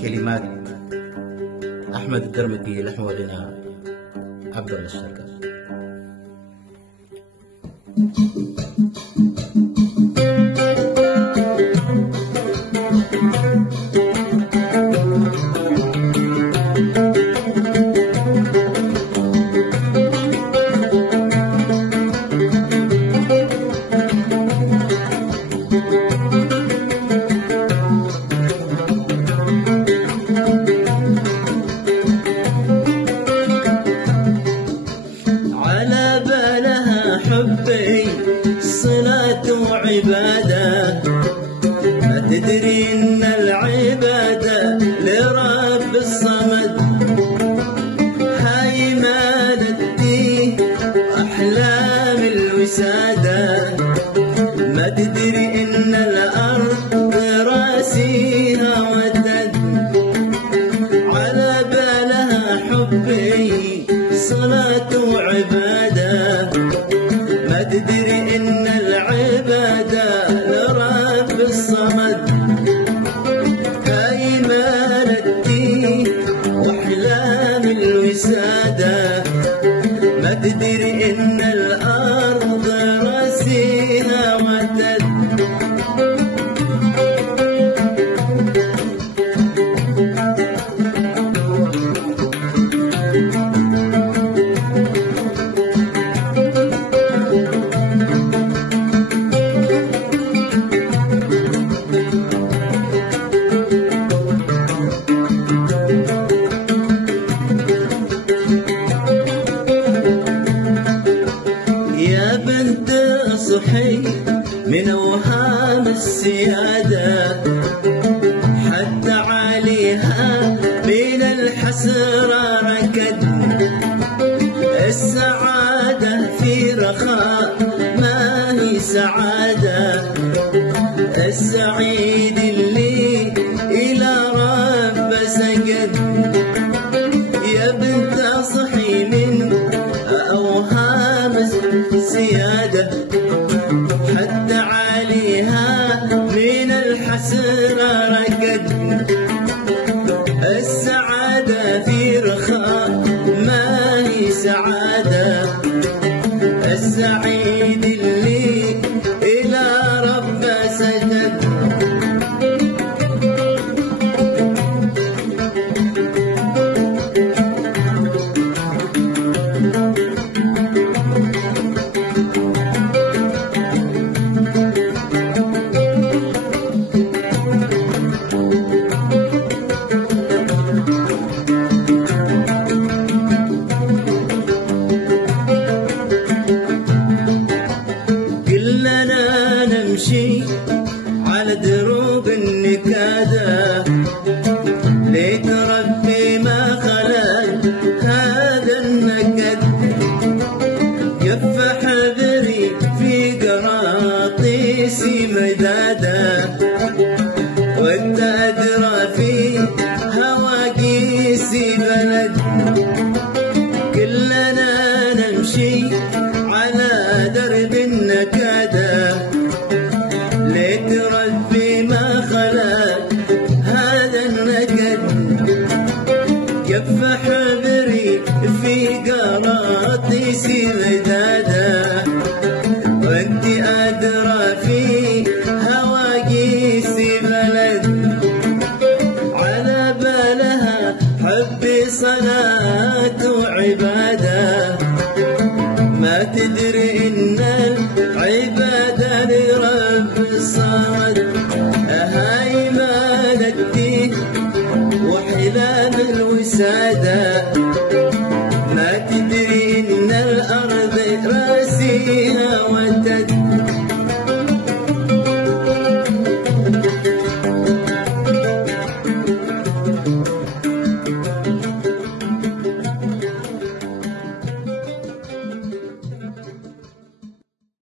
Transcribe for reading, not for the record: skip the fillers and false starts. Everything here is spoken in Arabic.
كلمات أحمد الدرمكي، لحن وغناء عبد الله الشرقاوي. على بالها حبي صلاة وعبادة، ما تدري إن العبادة لرب الصمد. هاي مالتي أحلام الوسادة، ما تدري إن الأرض راسيها ودد. على بالها حبي صلاة وعبادة، ما تدري إن العبادة لرب الصمد. هاي مالتي وأحلام الوسادة، ما تدري إن الأرض راسيها ودد. يا بنت اصحي من اوهام السيادة، حتى عليها من الحسرة ركد. السعادة في رخاء ما هي سعادة، السعيد اللي إلى رب سجد. يا بنت اصحي من اوهام السيادة، حتى عليها من الحسرة ركد. السعادة في رخاء ما هي سعادة، السعيد اللي إلى رب سجد. كلنا نمشي على دروب النكادة، ليت ربي ما خلق هذا النكد. يف حذري في قراطيسي مدادة، وانت أدرى في هواقيسي بلد. كلنا نمشي على درب النكادة، ليت ربي ما خلق هذا النكد. يف حبري في قراطيسي مدادة، وانت أدرى في هواقيسي بلد. على بالها حبي صلاة وعبادة، ما تدري إن العبادة لرب الصمد. هاي مالتي وحلام الوسادة،